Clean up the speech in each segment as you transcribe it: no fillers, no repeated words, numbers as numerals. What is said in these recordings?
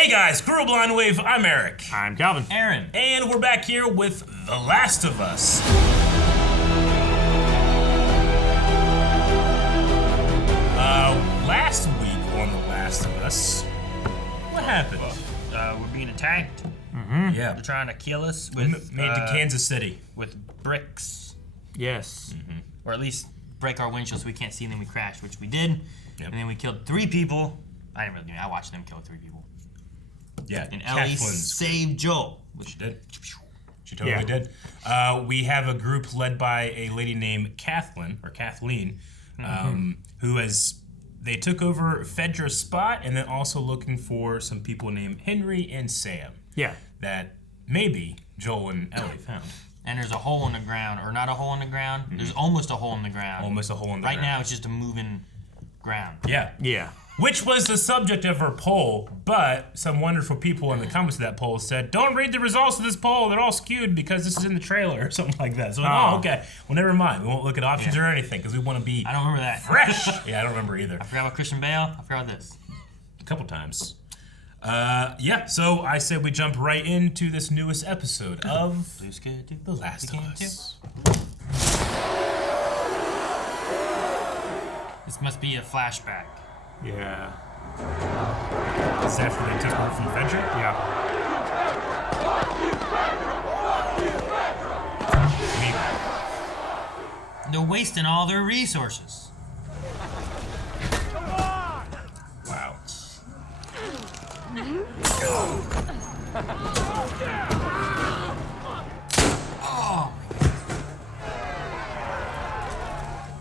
Hey guys, Guru Blind Wave, I'm Eric. I'm Calvin. Aaron. And we're back here with The Last of Us. Last week on The Last of Us, what happened? We're being attacked. Yeah. They're trying to kill us We with made it to Kansas City. with bricks, Yes. or at least break our windshield so we can't see, and then we crashed, which we did. Yep. And then we killed 3 people. I didn't really. I watched them kill 3 people. Yeah, And Ellie Kathleen's saved Joel. She did. She totally Yeah. did. We have a group led by a lady named Kathleen, who they took over Fedra's spot, and then also looking for some people named Henry and Sam Yeah. that maybe Joel and Ellie found. And there's a hole in the ground, or not a hole in the ground. There's almost a hole in the ground. Almost a hole in the Right ground. now, it's just a moving ground. Yeah. Yeah. Which was the subject of her poll, but some wonderful people in the comments of that poll said, don't read the results of this poll, they're all skewed because this is in the trailer or something like that. So, okay. Well, never mind. We won't look at options or anything because we want to be I don't remember that. fresh. Yeah, I don't remember either. I forgot about Christian Bale. I forgot this. A couple times. So I said we jump right into this newest episode of The Last of Us. This must be a flashback. Yeah. It's after they took her from Fedra? Yeah. They're wasting all their resources. Wow. Oh.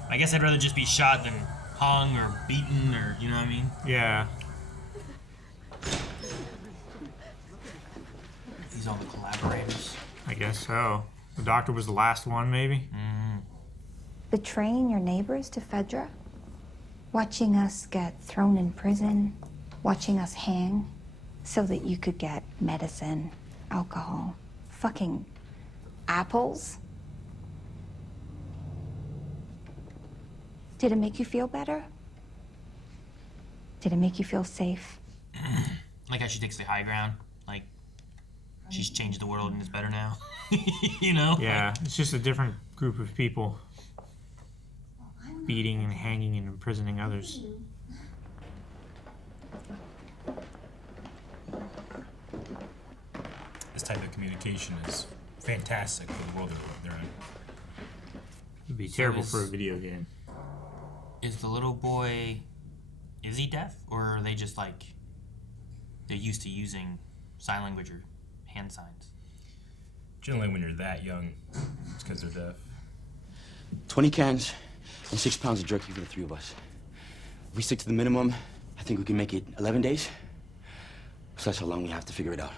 I guess I'd rather just be shot than hung or beaten, or you know what I mean? Yeah. These are all the collaborators. I guess so. The doctor was the last one, maybe? Betraying your neighbors to Fedra? Watching us get thrown in prison? Watching us hang so that you could get medicine, alcohol, fucking apples? Did it make you feel better? Did it make you feel safe? Like how she takes the high ground. Like, she's changed the world and it's better now. You know? Yeah. It's just a different group of people beating and hanging and imprisoning others. This type of communication is fantastic for the world they're in. It'd be terrible is- for a video game. Is the little boy, is he deaf? Or are they just like, they're used to using sign language or hand signs? Generally, when you're that young, it's because they're deaf. 20 cans and 6 pounds of jerky for the 3 of us. If we stick to the minimum, I think we can make it 11 days. So that's how long we have to figure it out.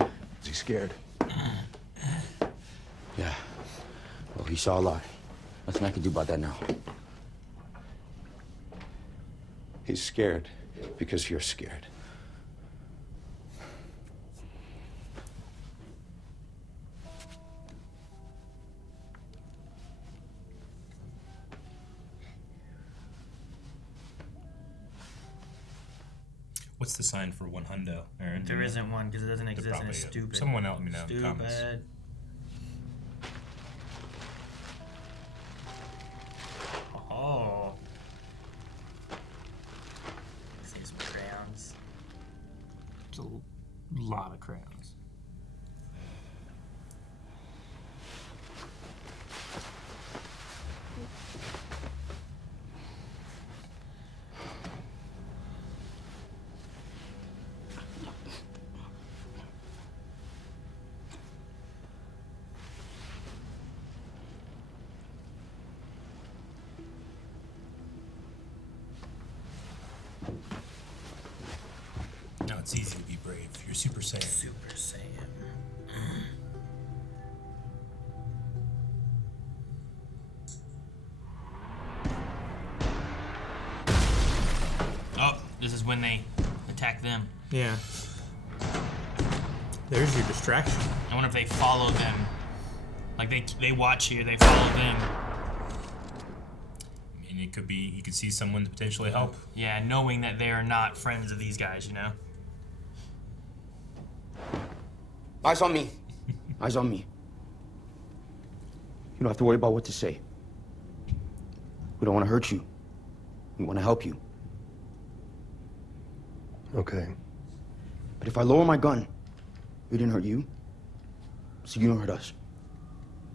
Is he scared? Yeah. Well, he saw a lot. Nothing I can do about that now. He's scared because you're scared. What's the sign for 100, Aaron? There isn't one because it doesn't There exist and probably it's is. stupid. Someone let me know in the comments. Stupid. Oh. See some crayons. It's a lot of crayons. No, it's easy to be brave. You're Super Saiyan. Super Saiyan. Oh, this is when they attack them. Yeah. There's your distraction. I wonder if they follow them. Like they watch here, they follow them. And And it could be, you could see someone to potentially help. Yeah, knowing that they are not friends of these guys, you know? Eyes on me. Eyes on me. You don't have to worry about what to say. We don't want to hurt you. We want to help you. Okay. But if I lower my gun, we didn't hurt you, so you don't hurt us.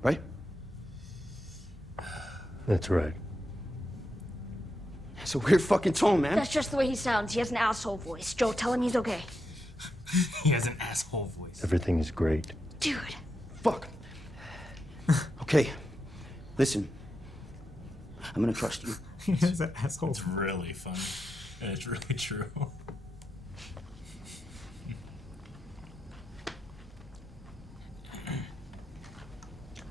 Right? That's right. It's a weird fucking tone, man. That's just the way he sounds. He has an asshole voice. Joe, tell him he's okay. He has an asshole voice. Everything is great. Dude. Fuck. Okay, listen. I'm gonna trust you. He has an asshole. It's really funny. And it's really true.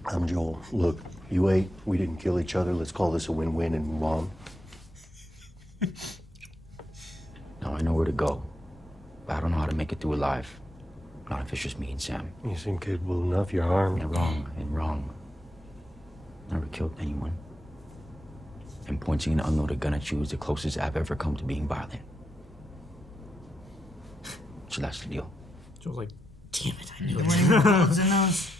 I'm Joel. Look, you ate, we didn't kill each other. Let's call this a win-win and move on. Now I know where to go, but I don't know how to make it through alive. Not if it's just me and Sam. You seem capable enough. You're armed. You're wrong and wrong. Never killed anyone. And pointing an unloaded gun at you is the closest I've ever come to being violent. So that's the deal. Joel's like, damn it, I knew You it. wearing gloves in those?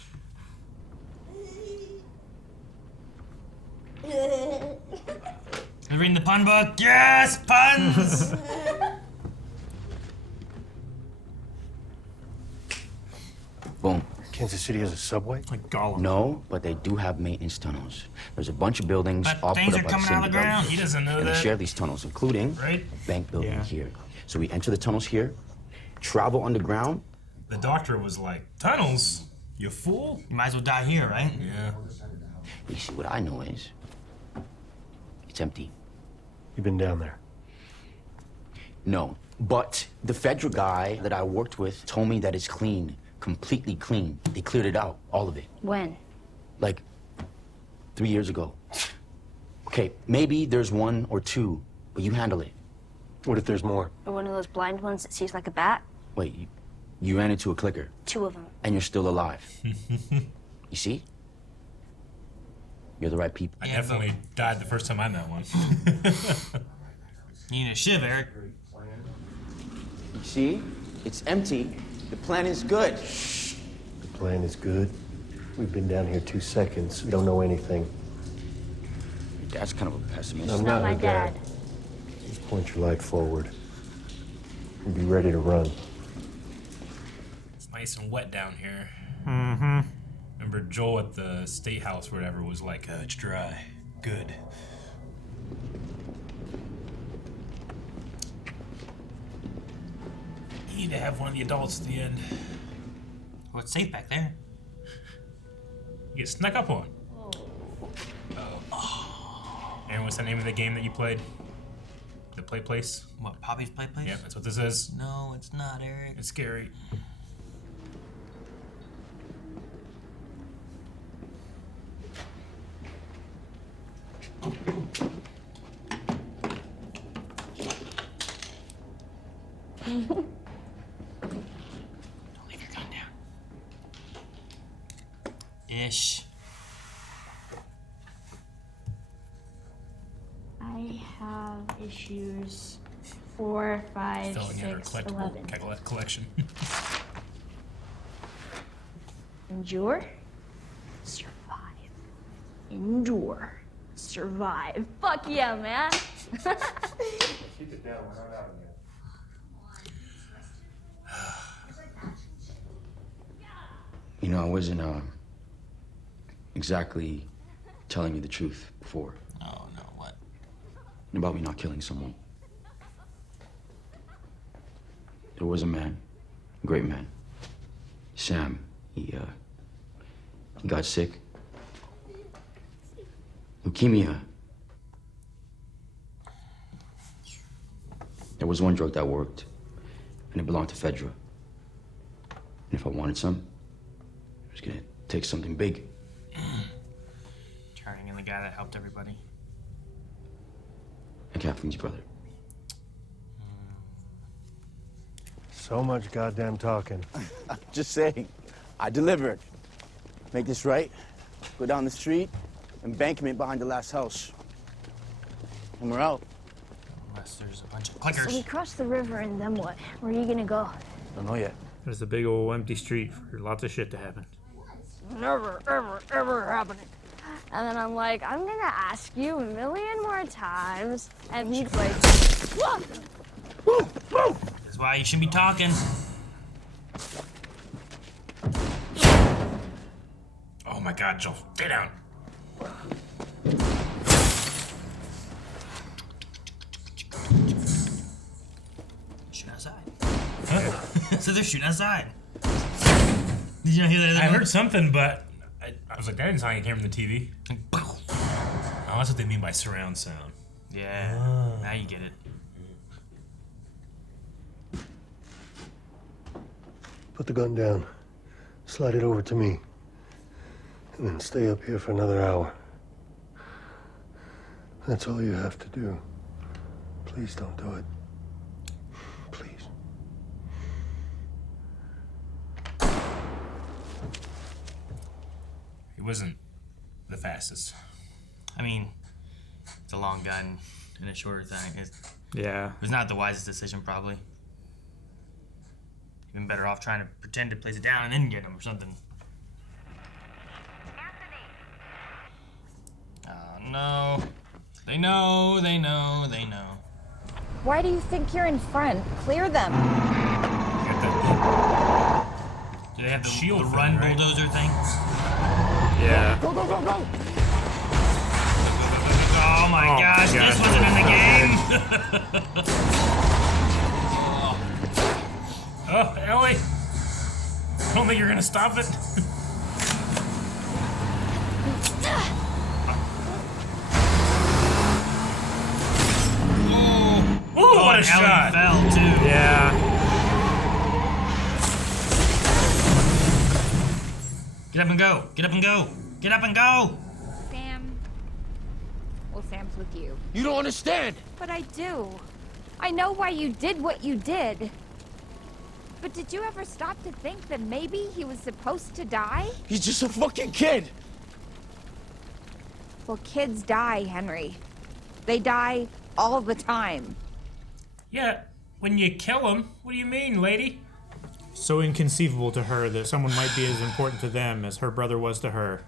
I'm reading the pun book. Yes, puns! Boom. Kansas City has a subway? Like Gollum. No, but they do have maintenance tunnels. There's a bunch of buildings But all things put are up by the coming same out of the ground. developer. He doesn't know And they that. share these tunnels, including Right? bank building Yeah. here. So we enter the tunnels here, travel underground. The doctor was like, tunnels? You fool? You might as well die here, right? Yeah. You see, what I know is, it's empty. You've been down there. No, but the federal guy that I worked with told me that it's clean, completely clean. They cleared it out, all of it. When? Like 3 years ago. Okay, maybe there's one or two, but you handle it. What if there's more? Or one of those blind ones that sees like a bat? Wait, you ran into a clicker, 2 of them. and you're still alive. You see? You're the right people. I Yeah, definitely died the first time I met one. You need a shiv, Eric. You see? It's empty. The plan is good. The plan is good. We've been down here 2 seconds. We don't know anything. Your dad's kind of a pessimist. I'm Not not my a guy. dad. Just point your light forward. And be ready to run. It's nice and wet down here. Mm-hmm. Remember Joel at the state house or whatever was like, it's dry. Good. You need to have one of the adults at the end. Well, it's safe back there. You get snuck up on. Oh. Aaron, what's the name of the game that you played? The play place? What, Poppy's Play Place? Yeah, that's what this is. No, it's not, Eric. It's scary. Don't leave your gun down. Ish. I have issues 4, 5, Filling in her 6, collectible 11. collection. Endure. Survive. Endure. Survive. Fuck yeah, man. Keep it down. We're not out yet. You know, I wasn't exactly telling you the truth before Oh, no, what? about me not killing someone. There was a man, a great man, Sam. He got sick. Leukemia. There was one drug that worked, and it belonged to Fedra. And if I wanted some, I was gonna take something big. Turning in the guy that helped everybody. And Kathleen's brother. So much goddamn talking. Just saying, I delivered. Make this right, go down the street, embankment behind the last house. And we're out. Unless there's a bunch of So we clickers. cross the river and then what? Where are you gonna go? Don't know yet. There's a big old empty street for lots of shit to happen. Never, ever happening. And then I'm like, I'm gonna ask you a million more times. And he's like, what? That's why you shouldn't be talking. Oh my God, Joel, stay down. Shoot outside. Huh? So they're shooting outside. Did you not hear that? I heard something, but I was like, that didn't sound like it came from the TV. Oh, that's what they mean by surround sound. Yeah. Now you get it. Put the gun down. Slide it over to me. And then stay up here for another hour. That's all you have to do. Please don't do it. Please. It wasn't the fastest. I mean, it's a long gun and a shorter thing. It Yeah. was not the wisest decision, probably. Even better off trying to pretend to place it down and then get him or something. Oh, no. They know. Why do you think you're in front? Clear them. Do they have the Shield the thing, run right? bulldozer thing? Yeah. Go, go, go, go! Oh my Oh gosh, my this gosh. wasn't in the game! Oh, Ellie! I don't think you're gonna stop it. Ooh, what a and shot! Ellie fell too. Yeah. Get up and go! Get up and go! Get up and go! Sam. Well, Sam's with you. You don't understand! But I do. I know why you did what you did. But did you ever stop to think that maybe he was supposed to die? He's just a fucking kid! Well, kids die, Henry. They die all the time. Yeah, when you kill him, what do you mean, lady? So inconceivable to her that someone might be as important to them as her brother was to her.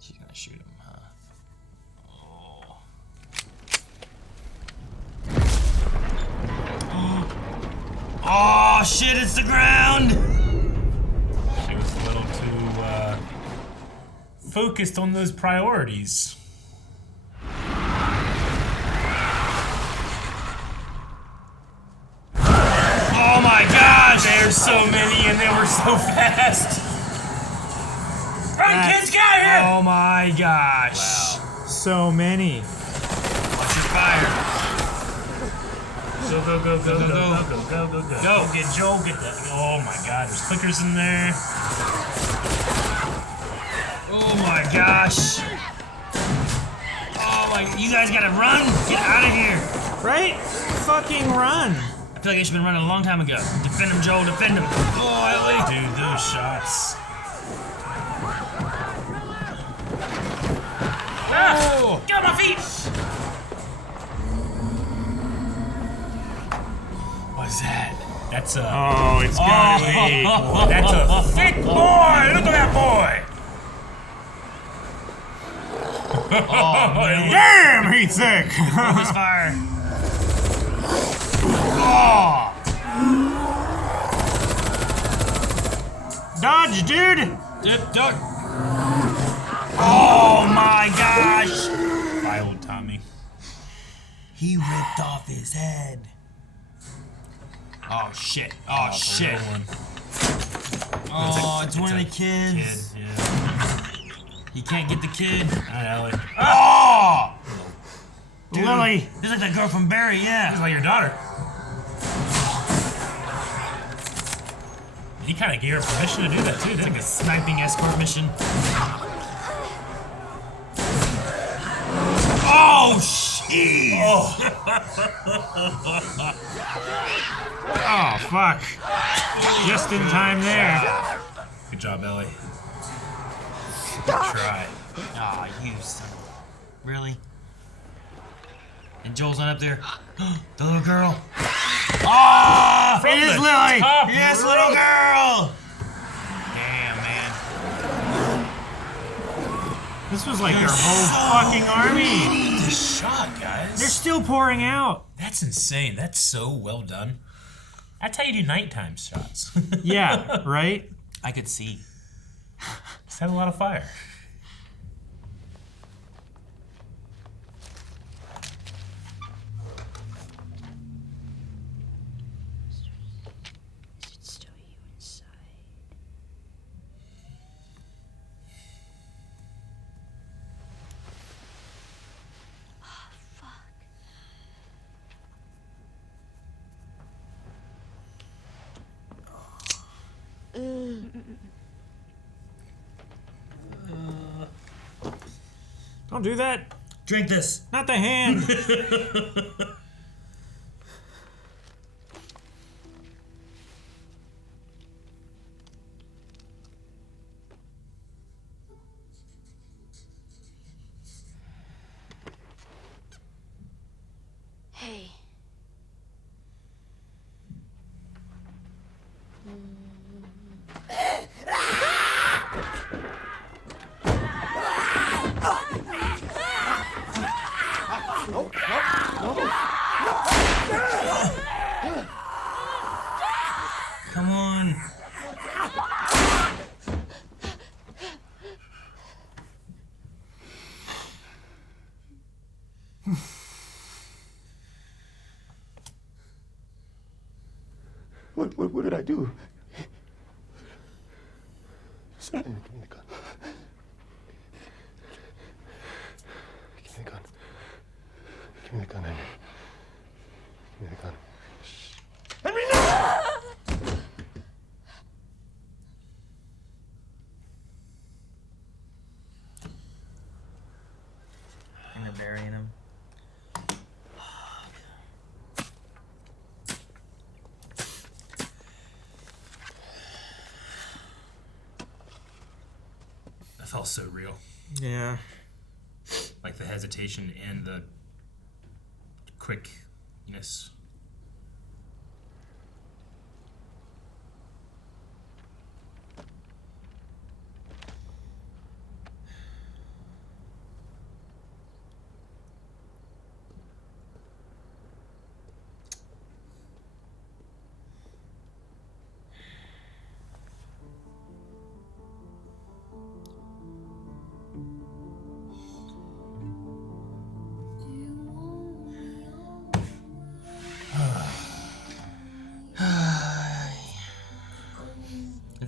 She's gonna shoot him, huh? Oh shit, it's the ground! She was a little too, focused on those priorities. Oh my gosh! There's so many and they were so fast. Run, kids, get out of here! Oh my gosh! So many. Watch your fire. Go, go, go, go, Go, go, go, go, go, go, go, go. Go. Get Joel, get that. Oh my God, there's clickers in there. Oh my gosh! Oh my, you guys gotta run! Get out of here! Right? Fucking run. I feel like I should have been running a long time ago. Defend him, Joel, defend him! Oh, Ellie! Dude, those shots. Oh! Get on my feet! What's that? That's a. Oh, it's gotta be. That's a thick boy! Look at that boy! Oh, man. Damn, he's thick. Focus fire! Oh! Dodge, dude. Duck! Oh my gosh! Bye, old Tommy. He ripped off his head. Oh shit! Oh shit! Little one. Oh, it's one of the kids. Kid, yeah. He can't get the kid. Alright, Ellie. Oh! Dude, Lily. this is like that girl from Barry, That's yeah. like your daughter. He kind of gave her permission to do that too, It's didn't like a he? sniping escort mission. Oh, jeez! Oh, Oh, fuck. Just in time there. good job, Ellie. Try. Aw, you son of a... Really? And Joel's not up there. The little girl. Oh! It is Lily! Yes, little girl! Damn, man. This was like their whole fucking army. The shot, guys. They're still pouring out. That's insane. That's so well done. That's how you do nighttime shots. Yeah, right? I could see. Just have a lot of fire. Don't do that. Drink this. Not the hand. Hey. Come on. What did I do? Son, give me the gun. Give me the gun. Give me the gun, Henry. Give me the gun. Henry, no! And they're burying him. That felt so real. Yeah. Like the hesitation and the quickness.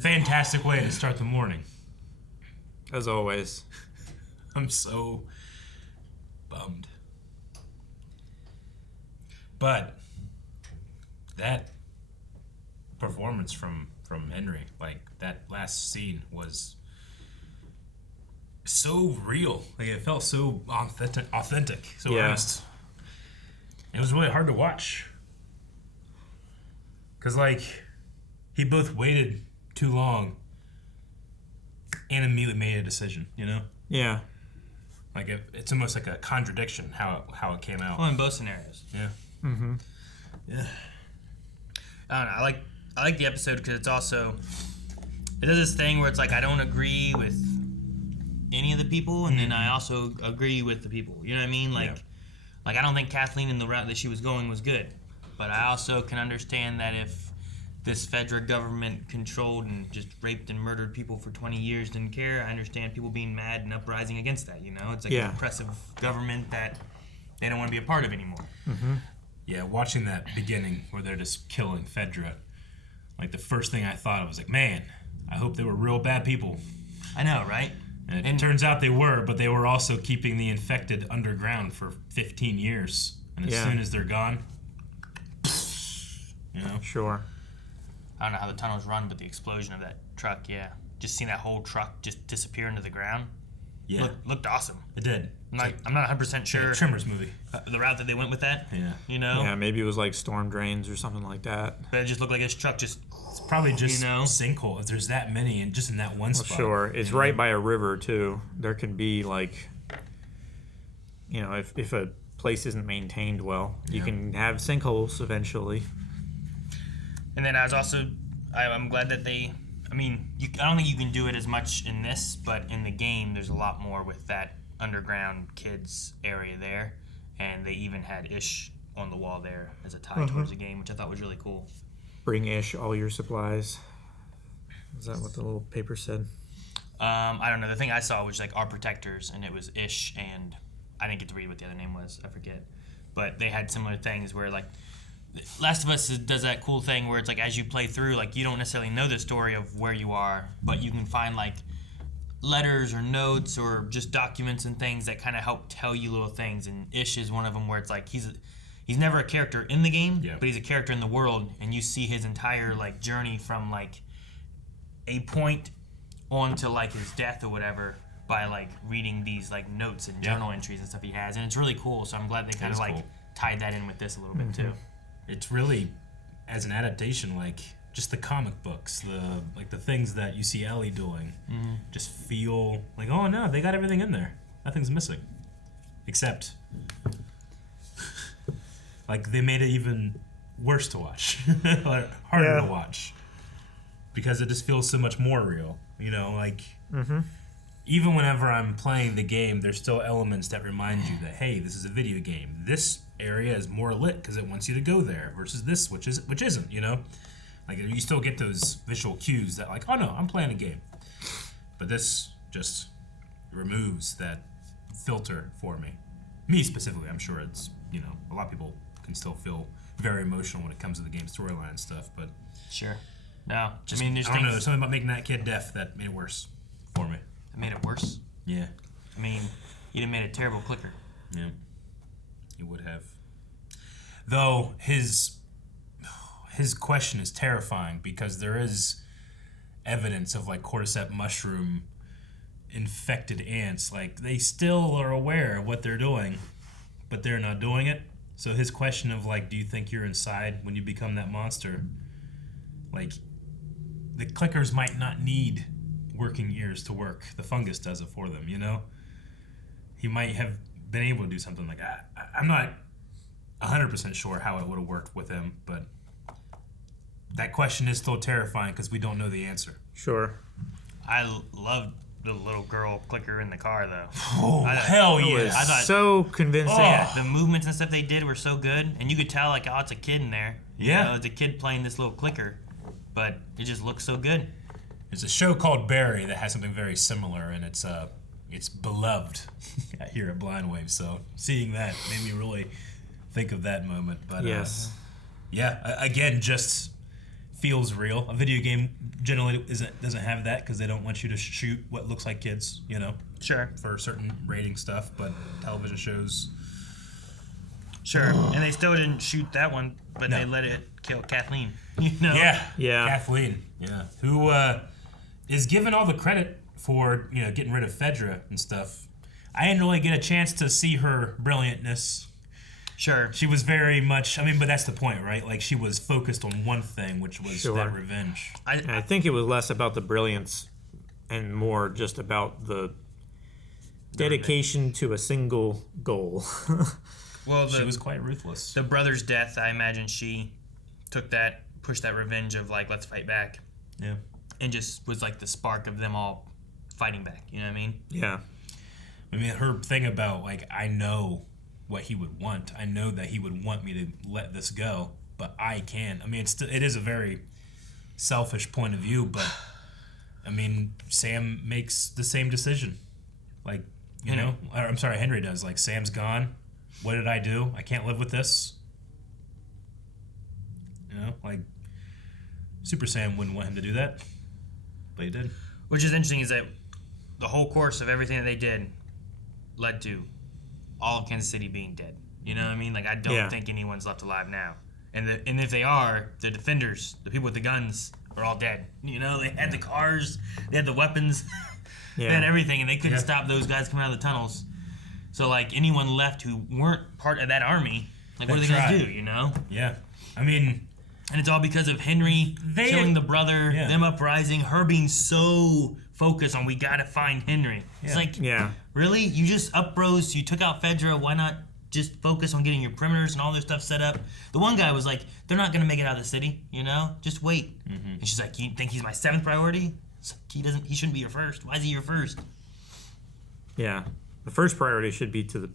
Fantastic way to start the morning. As always. I'm so bummed. But that performance from Henry, like that last scene was so real. Like it felt so authentic, so honest. It was really hard to watch. Cause like he both waited too long and immediately made a decision, you know? Yeah. Like it's almost like a contradiction how it came out. Well, in both scenarios. Yeah. Mm-hmm. Yeah. I don't know. I like the episode because it's also it does this thing where it's like I don't agree with any of the people, and then I also agree with the people. You know what I mean? Like I don't think Kathleen in the route that she was going was good, but I also can understand that if this federal government controlled and just raped and murdered people for 20 years didn't care, I understand people being mad and uprising against that. You know, it's like an oppressive government that they don't want to be a part of anymore. Mm-hmm. Yeah, watching that beginning where they're just killing Fedra, like the first thing I thought of was like, man, I hope they were real bad people. I know, right? And it turns out they were, but they were also keeping the infected underground for 15 years. And as soon as they're gone, you know? Sure. I don't know how the tunnels run, but the explosion of that truck, just seeing that whole truck just disappear into the ground, looked awesome. It did. I'm not 100% sure. Tremors movie. The route that they went with that. Yeah. You know. Yeah, maybe it was like storm drains or something like that. But it just looked like his truck just. It's probably just You know? sinkhole. If there's that many and just in that one spot. Sure, it's right by a river too. There can be like, if a place isn't maintained well, you can have sinkholes eventually. And then I'm glad that they. I mean, I don't think you can do it as much in this, but in the game, there's a lot more with that underground kids area there, and they even had Ish on the wall there as a tie towards the game, which I thought was really cool. Bring Ish all your supplies. Is that what the little paper said? I don't know. The thing I saw was like our protectors, and it was Ish, and I didn't get to read what the other name was. I forget. But they had similar things where like Last of Us does that cool thing where it's like as you play through, like you don't necessarily know the story of where you are, but you can find like letters or notes or just documents and things that kind of help tell you little things. And Ish is one of them where it's like he's never a character in the game, but he's a character in the world, and you see his entire like journey from like a point on to like his death or whatever by like reading these like notes and journal entries and stuff he has, and it's really cool. So I'm glad they kind of like tied that in with this a little bit too. It's really, as an adaptation, like just the comic books, the things that you see Ellie doing, just feel like, oh no, they got everything in there. Nothing's missing, except like they made it even worse to watch, or harder to watch, because it just feels so much more real. Like even whenever I'm playing the game, there's still elements that remind you that hey, this is a video game. This area is more lit because it wants you to go there versus this, which isn't. Like you still get those visual cues that like, oh no, I'm playing a game. But this just removes that filter for me. Me specifically, I'm sure it's a lot of people can still feel very emotional when it comes to the game storyline and stuff. But sure, no, just, I don't know. There's something about making that kid deaf that made it worse for me. It made it worse. Yeah. I mean, you'd have made a terrible clicker. Yeah. He would have. Though his question is terrifying because there is evidence of like cordyceps mushroom infected ants. Like they still are aware of what they're doing, but they're not doing it. So his question of like, do you think you're inside when you become that monster? Like the clickers might not need working ears to work. The fungus does it for them, He might have been able to do something like that. I'm not 100% sure how it would have worked with him, but that question is still terrifying because we don't know the answer. Sure. I loved the little girl clicker in the car, though. Oh, hell yeah. I thought so convincing. Yeah, the movements and stuff they did were so good, and you could tell, like, oh, it's a kid in there. Yeah. It's a kid playing this little clicker, but it just looks so good. There's a show called Barry that has something very similar, and it's beloved here at Blind Wave, so seeing that made me really think of that moment. But yes. Again, just feels real. A video game generally doesn't have that because they don't want you to shoot what looks like kids, Sure. for certain rating stuff, but television shows... Sure, and they still didn't shoot that one, but they let it kill Kathleen, Yeah. Yeah. Kathleen, who is given all the credit for, getting rid of Fedra and stuff. I didn't really get a chance to see her brilliantness. Sure. She was very much, but that's the point, right? Like, she was focused on one thing, which was that revenge. I think it was less about the brilliance and more just about the dedication to a single goal. Well, she was quite ruthless. The brother's death, I imagine she pushed that revenge of, like, let's fight back. Yeah. And just was, like, the spark of them all fighting back. You know what I mean? Yeah. Her thing about, like, I know what he would want. I know that he would want me to let this go, but I can't. It is a very selfish point of view, but, Sam makes the same decision. Like, Henry does. Like, Sam's gone. What did I do? I can't live with this. Like, Super Sam wouldn't want him to do that, but he did. Which is interesting is that the whole course of everything that they did led to all of Kansas City being dead. You know what I mean? Like, I don't think anyone's left alive now. And if they are, the defenders, the people with the guns, are all dead. They had the cars, they had the weapons, they had everything, and they couldn't stop those guys coming out of the tunnels. So like anyone left who weren't part of that army, like what are they gonna do? You know? Yeah. I mean, and it's all because of Henry killing the brother, them uprising, her being so focused on we gotta find Henry. It's like, really? You just uprose, you took out Fedra, why not just focus on getting your perimeters and all their stuff set up? The one guy was like, they're not gonna make it out of the city, you know? Just wait. And she's like, you think he's my 7th priority? He shouldn't be your first. Why is he your first? Yeah. The first priority should be to the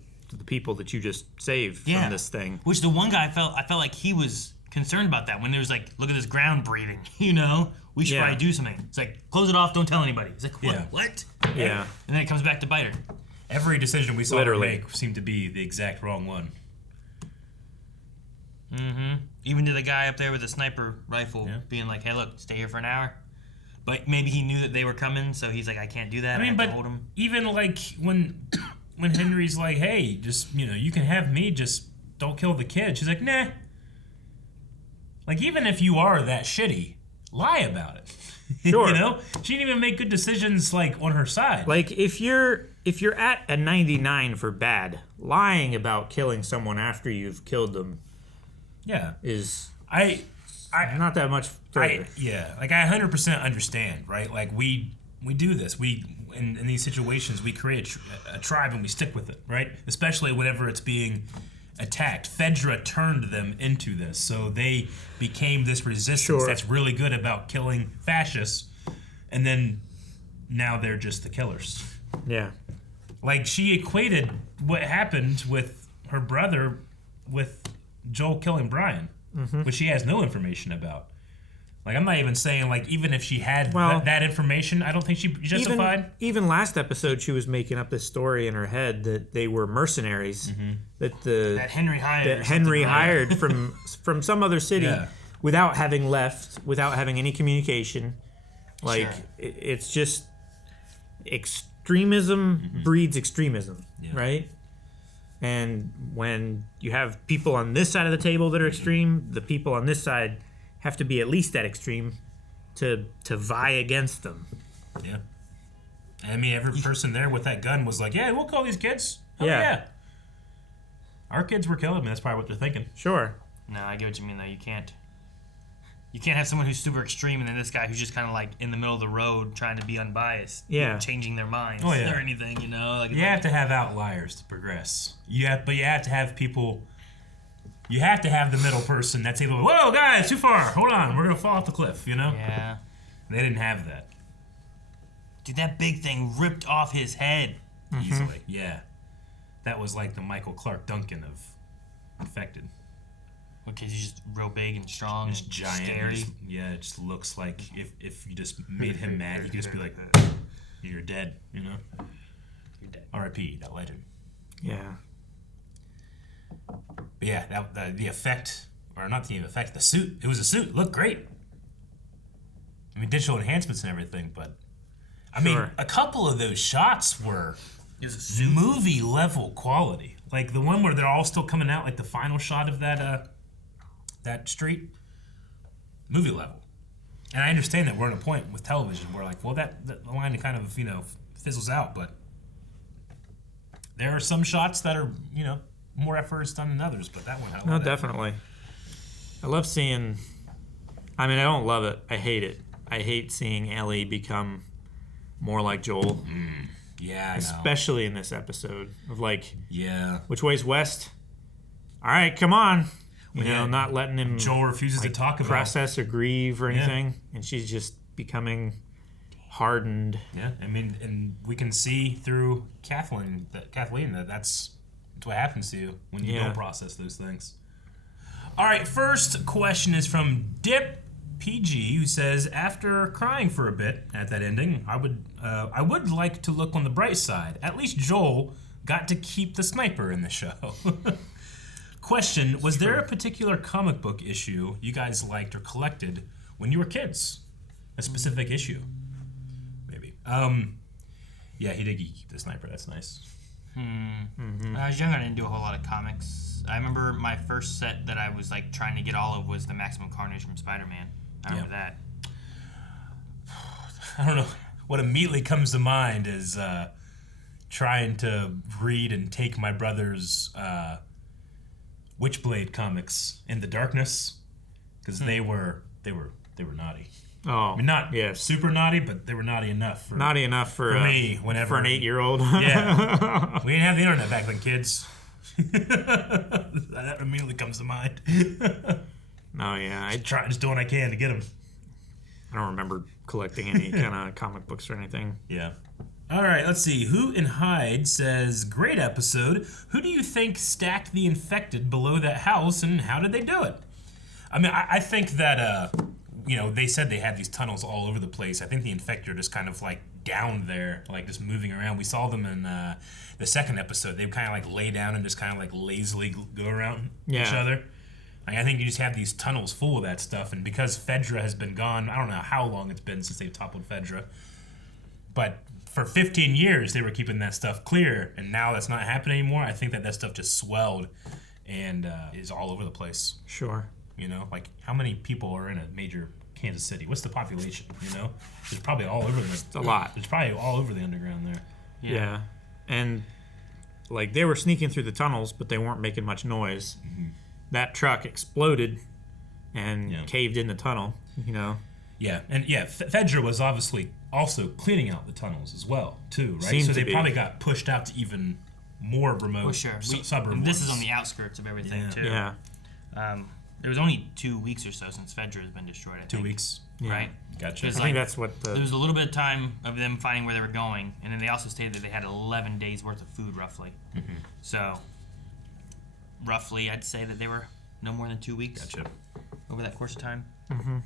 people that you just saved from this thing. Which the one guy I felt like he was concerned about that when there was like, look at this ground breathing, you know? We should probably do something. It's like, close it off, don't tell anybody. It's like, what? What? Yeah. And then it comes back to bite her. Every decision we saw her make seemed to be the exact wrong one. Even to the guy up there with the sniper rifle being like, hey, look, stay here for an hour. But maybe he knew that they were coming, so he's like, I can't do that. I have to hold him. Even like when Henry's like, hey, just, you know, you can have me, just don't kill the kid. She's like, nah. Like, even if you are that shitty, lie about it. Sure. You know? She didn't even make good decisions, like, on her side. Like, if you're at a 99 for bad, lying about killing someone after you've killed them is not that much further. Like, I 100% understand, right? Like, we do this. In these situations, we create a tribe and we stick with it, right? Especially whenever it's being attacked. Fedra turned them into this, so they became this resistance that's really good about killing fascists, and then now they're just the killers. Yeah. Like, she equated what happened with her brother with Joel killing Brian, which she has no information about. Like, I'm not even saying, like, even if she had that information, I don't think she justified. Even last episode, she was making up this story in her head that they were mercenaries, that Henry hired. That Henry hired from some other city without having left, without having any communication. Like, it's just extremism breeds extremism, right? And when you have people on this side of the table that are extreme, the people on this side have to be at least that extreme to vie against them. Yeah. I mean, every person there with that gun was like, yeah, we'll kill these kids. Oh, yeah. Our kids were killed. I mean, that's probably what they're thinking. Sure. No, I get what you mean, though. You can't have someone who's super extreme and then this guy who's just kind of like in the middle of the road trying to be unbiased. Yeah. Changing their minds or anything, you know? Like, you have to have outliers to progress. But you have to have people... You have to have the middle person that's able to, whoa, guys, too far. Hold on. We're going to fall off the cliff, you know? Yeah. They didn't have that. Dude, that big thing ripped off his head. Easily. Yeah. That was like the Michael Clark Duncan of Infected. Because he's just real big and strong just and giant. scary. It just looks like if you just made him mad, you could just be like, you're dead, you know? You're dead. R.I.P., that legend. Yeah. But yeah, the effect, or not the effect, the suit. It was a suit. It looked great. I mean, digital enhancements and everything, but I mean, a couple of those shots were movie level quality. Like the one where they're all still coming out, like the final shot of that street, movie level. And I understand that we're at a point with television where like, well, that the line kind of fizzles out, but there are some shots that are more effort is done than others, but that one had a lot of definitely. I love seeing... I mean, I don't love it. I hate it. I hate seeing Ellie become more like Joel. Yeah, I especially in this episode of like... Yeah. Which way's west? All right, come on. Not letting him... Joel refuses to talk about... process or grieve or anything. And she's just becoming hardened. Yeah, I mean, and we can see through Kathleen that that's what happens to you when you don't process those things. All right, first question is from Dip PG, who says, after crying for a bit at that ending, I would like to look on the bright side. At least Joel got to keep the sniper in the show. Question, was there a particular comic book issue you guys liked or collected when you were kids? A specific issue? Maybe. Yeah, he did keep the sniper. That's nice. When I was younger, I didn't do a whole lot of comics. I remember my first set that I was like trying to get all of was the Maximum Carnage from Spider-Man. I remember that. I don't know. What immediately comes to mind is trying to read and take my brother's Witchblade comics in the darkness because they were naughty. Oh, I mean, not yes. super naughty, but they were naughty enough. Naughty enough for me, whenever for an 8-year-old. Yeah, we didn't have the internet back then, kids. That immediately comes to mind. Oh yeah, I try just doing what I can to get them. I don't remember collecting any kind of comic books or anything. Yeah. All right, let's see. Who in Hyde says, great episode. Who do you think stacked the infected below that house, and how did they do it? I mean, I think that, they said they had these tunnels all over the place. I think the infected are just kind of like down there, like just moving around. We saw them in the second episode. They would kind of like lay down and just kind of like lazily go around each other. Like, I think you just have these tunnels full of that stuff, and because Fedra has been gone, I don't know how long it's been since they've toppled Fedra, but for 15 years they were keeping that stuff clear, and now that's not happening anymore. I think that stuff just swelled and is all over the place. Sure. Like how many people are in a major Kansas City? What's the population? It's probably all over the. It's a lot. It's probably all over the underground there. Yeah. And like they were sneaking through the tunnels, but they weren't making much noise. Mm-hmm. That truck exploded and caved in the tunnel, Yeah, and Fedra was obviously also cleaning out the tunnels as well, too, right? Seemed so to they be. probably got pushed out to even more remote suburb This is ones. on the outskirts of everything, too. Yeah. There was only 2 weeks or so since Fedra has been destroyed, I think. 2 weeks. Right? Gotcha. I think that's what There was a little bit of time of them finding where they were going, and then they also stated that they had 11 days worth of food, roughly. Mm-hmm. So, roughly, I'd say that they were no more than 2 weeks over that course of time. Mm-hmm.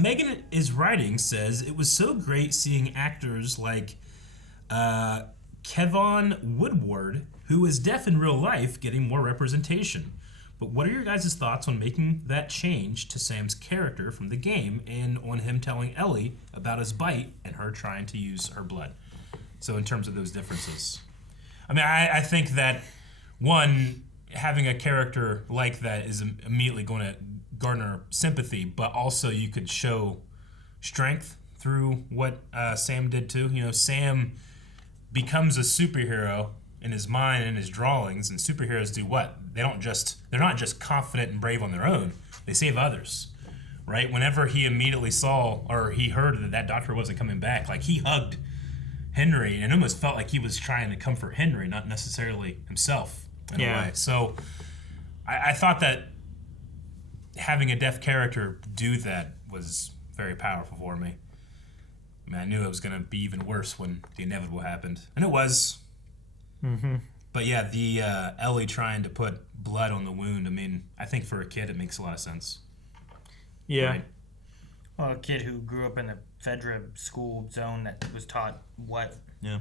Megan is Writing says, it was so great seeing actors like Kevon Woodward, who is deaf in real life, getting more representation. But what are your guys' thoughts on making that change to Sam's character from the game and on him telling Ellie about his bite and her trying to use her blood? So in terms of those differences. I mean, I think that, one, having a character like that is immediately going to garner sympathy, but also you could show strength through what Sam did too. Sam becomes a superhero in his mind and his drawings, and superheroes do what? They're not just confident and brave on their own. They save others, right? Whenever he immediately saw or he heard that doctor wasn't coming back, like he hugged Henry and almost felt like he was trying to comfort Henry, not necessarily himself in a way. So I thought that having a deaf character do that was very powerful for me. I mean, I knew it was going to be even worse when the inevitable happened, and it was. Mm-hmm. But yeah, the Ellie trying to put blood on the wound, I mean, I think for a kid it makes a lot of sense. Yeah. Right? Well, a kid who grew up in a Fedra school zone that was taught what? Yeah.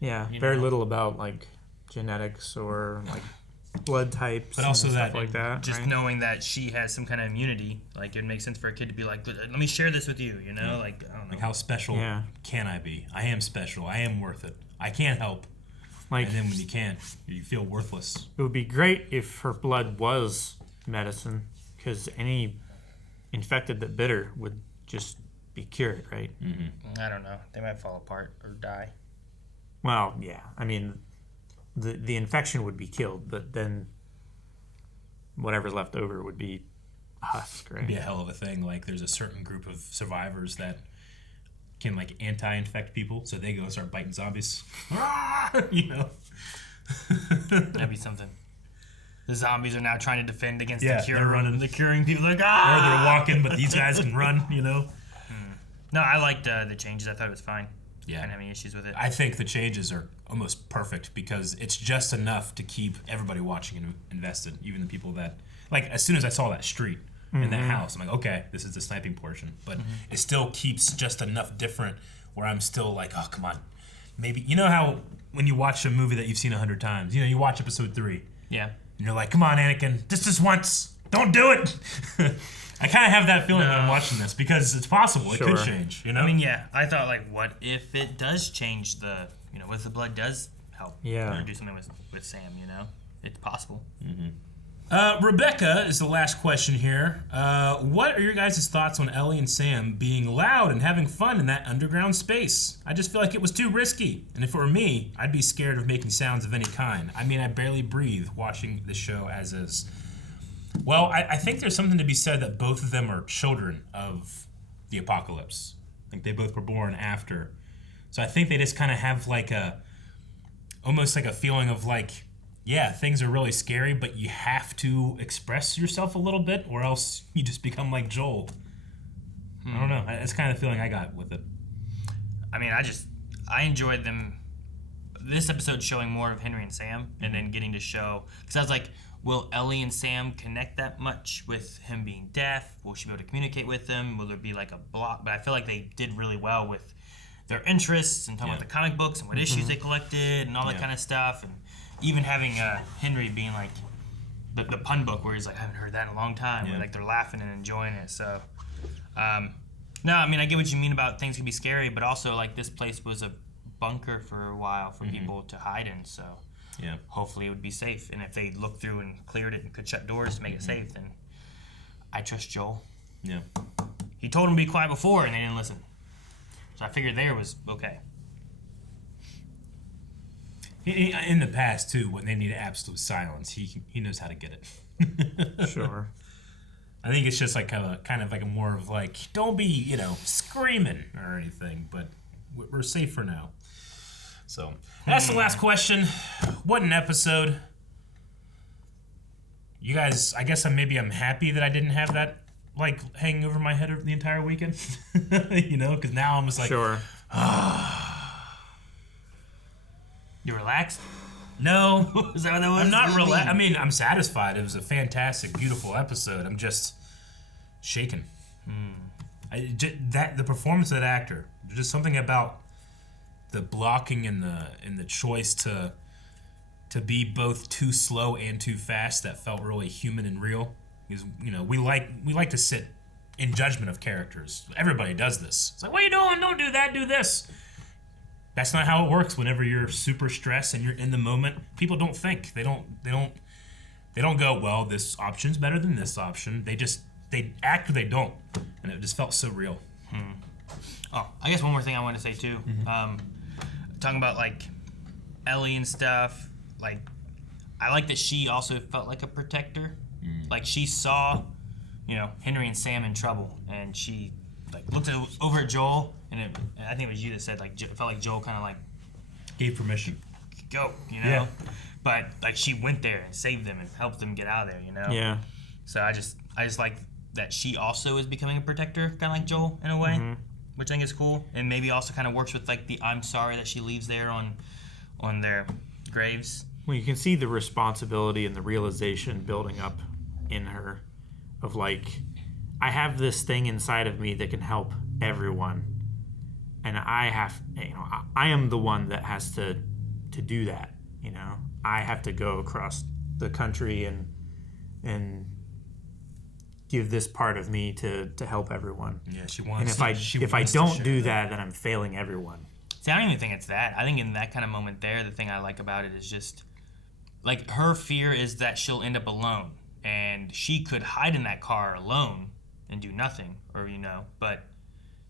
Yeah, very little about like genetics or like blood types, but also and that stuff like that. Just knowing that she has some kind of immunity, like it makes sense for a kid to be like, let me share this with you, like I don't know. Like how special can I be? I am special. I am worth it. I can't help. Like, and then when you can't, you feel worthless. It would be great if her blood was medicine, because any infected that bit her would just be cured, right? Mm-hmm. I don't know. They might fall apart or die. Well, yeah. I mean, the infection would be killed, but then whatever's left over would be husk, right? It'd be a hell of a thing. Like, there's a certain group of survivors that can like anti-infect people, so they go and start biting zombies. That'd be something. The zombies are now trying to defend against the cure. They're running. The curing people like Or they're walking, but these guys can run. No, I liked the changes. I thought it was fine. Yeah, I didn't have any issues with it. I think the changes are almost perfect because it's just enough to keep everybody watching and invested, even the people that like. As soon as I saw that street. In that house, I'm like, okay, this is the sniping portion, but it still keeps just enough different where I'm still like, oh, come on, maybe how when you watch a movie that you've seen 100 times, you watch episode 3, and you're like, come on, Anakin, just once, don't do it. I kind of have that feeling when I'm watching this because it's possible it could change. I mean, I thought like, what if it does change the, what if the blood does help? Yeah. Or do something with Sam? It's possible. Mm-hmm. Rebecca is the last question here. What are your guys' thoughts on Ellie and Sam being loud and having fun in that underground space? I just feel like it was too risky. And if it were me, I'd be scared of making sounds of any kind. I mean, I barely breathe watching the show as is. Well, I think there's something to be said that both of them are children of the apocalypse. Like, they both were born after. So I think they just kind of have like almost like a feeling of like, yeah, things are really scary, but you have to express yourself a little bit or else you just become like Joel. I don't know. That's kind of the feeling I got with it. I mean, I enjoyed them. This episode showing more of Henry and Sam and then getting to show, because I was like, will Ellie and Sam connect that much with him being deaf? Will she be able to communicate with him? Will there be like a block? But I feel like they did really well with their interests and talking about the comic books and what issues they collected and all that kind of stuff. And even having Henry being like the pun book where he's like, I haven't heard that in a long time. Where like they're laughing and enjoying it. So, no, I mean, I get what you mean about things can be scary, but also like this place was a bunker for a while for people to hide in. So hopefully it would be safe. And if they looked through and cleared it and could shut doors to make it safe, then I trust Joel. Yeah. He told them to be quiet before and they didn't listen. So I figured there was okay. In the past, too, when they need absolute silence, he knows how to get it. Sure. I think it's just like kind of like a more of like, don't be, screaming or anything, but we're safe for now. So that's the last question. What an episode. You guys, I guess I'm happy that I didn't have that like hanging over my head the entire weekend. Because now I'm just like, sure. You relaxed? No. Is that what that was? I'm not relaxed. I mean, I'm satisfied. It was a fantastic, beautiful episode. I'm just shaken. The performance of that actor, there's just something about the blocking and the choice to be both too slow and too fast that felt really human and real. Because we like to sit in judgment of characters. Everybody does this. It's like, what are you doing? Don't do that. Do this. That's not how it works. Whenever you're super stressed and you're in the moment, people don't think. They don't go, well, this option's better than this option. They act or they don't, and it just felt so real. Oh, I guess one more thing I want to say too. Talking about like Ellie and stuff. Like, I like that she also felt like a protector. Like she saw, Henry and Sam in trouble, and she like looked over at Joel, and I think it was you that said like it felt like Joel kind of like Gave permission. Go, Yeah. But like she went there and saved them and helped them get out of there, Yeah. So I just like that she also is becoming a protector, kind of like Joel in a way, which I think is cool, and maybe also kind of works with like the I'm sorry that she leaves there on their graves. Well, you can see the responsibility and the realization building up in her of like, I have this thing inside of me that can help everyone, and I am the one that has to do that. I have to go across the country and give this part of me to help everyone. Yeah, she wants. And if I don't do that, then I'm failing everyone. See, I don't even think it's that. I think in that kind of moment there, the thing I like about it is just like her fear is that she'll end up alone, and she could hide in that car alone and do nothing, or but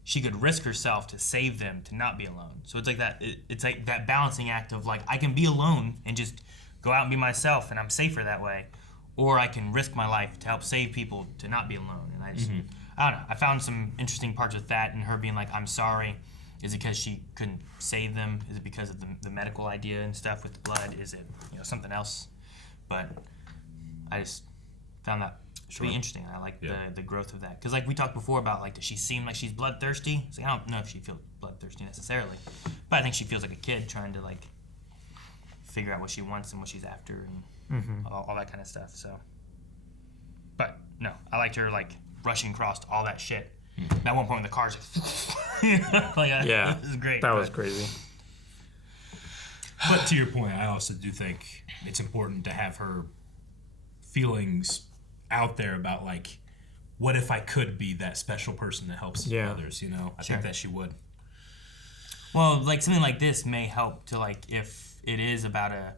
she could risk herself to save them to not be alone. So it's like that. It's like that balancing act of like I can be alone and just go out and be myself, and I'm safer that way, or I can risk my life to help save people to not be alone. And I just I don't know. I found some interesting parts with that, and her being like I'm sorry. Is it because she couldn't save them? Is it because of the medical idea and stuff with the blood? Is it something else? But I just found that to be interesting. I like the growth of that. Because like we talked before about like does she seem like she's bloodthirsty? So I don't know if she feels bloodthirsty necessarily. But I think she feels like a kid trying to like figure out what she wants and what she's after and all that kind of stuff. So, but no, I liked her like rushing across all that shit. At one point, when the car's Yeah, this is great. That was crazy. But to your point, I also do think it's important to have her feelings out there about like, what if I could be that special person that helps others? I think that she would. Well, like something like this may help to like if it is about a,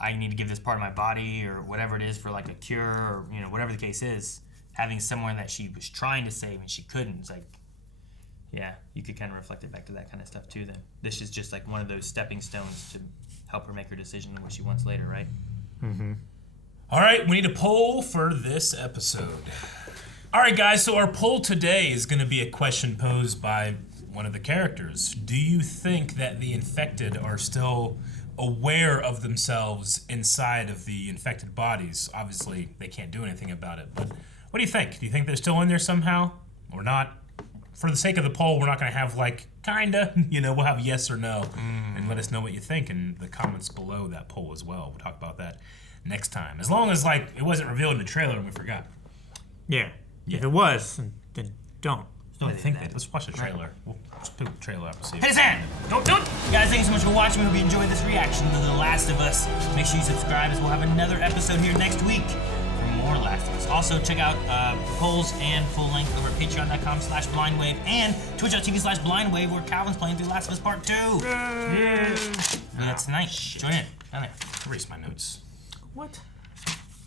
I need to give this part of my body or whatever it is for like a cure or whatever the case is, having someone that she was trying to save and she couldn't, it's like, yeah, you could kind of reflect it back to that kind of stuff too then. This is just like one of those stepping stones to help her make her decision on what she wants later, right? Mm-hmm. All right, we need a poll for this episode. All right, guys, so our poll today is going to be a question posed by one of the characters. Do you think that the infected are still aware of themselves inside of the infected bodies? Obviously, they can't do anything about it, but what do you think? Do you think they're still in there somehow or not? For the sake of the poll, we're not going to have like, kinda, we'll have yes or no, and let us know what you think in the comments below that poll as well. We'll talk about that next time. As long as, like, it wasn't revealed in the trailer and we forgot. Yeah. If it was, then don't. I think that. Let's watch the trailer. We'll just put the trailer up and see. Hit his hand! Don't! Guys, thanks so much for watching. We hope you enjoyed this reaction to The Last of Us. Make sure you subscribe as we'll have another episode here next week for more Last of Us. Also, check out polls and full length over at patreon.com/blindwave and twitch.tv/blindwave where Calvin's playing through Last of Us Part 2. Yeah. That's tonight. Join in. Down there. Erase my notes. What?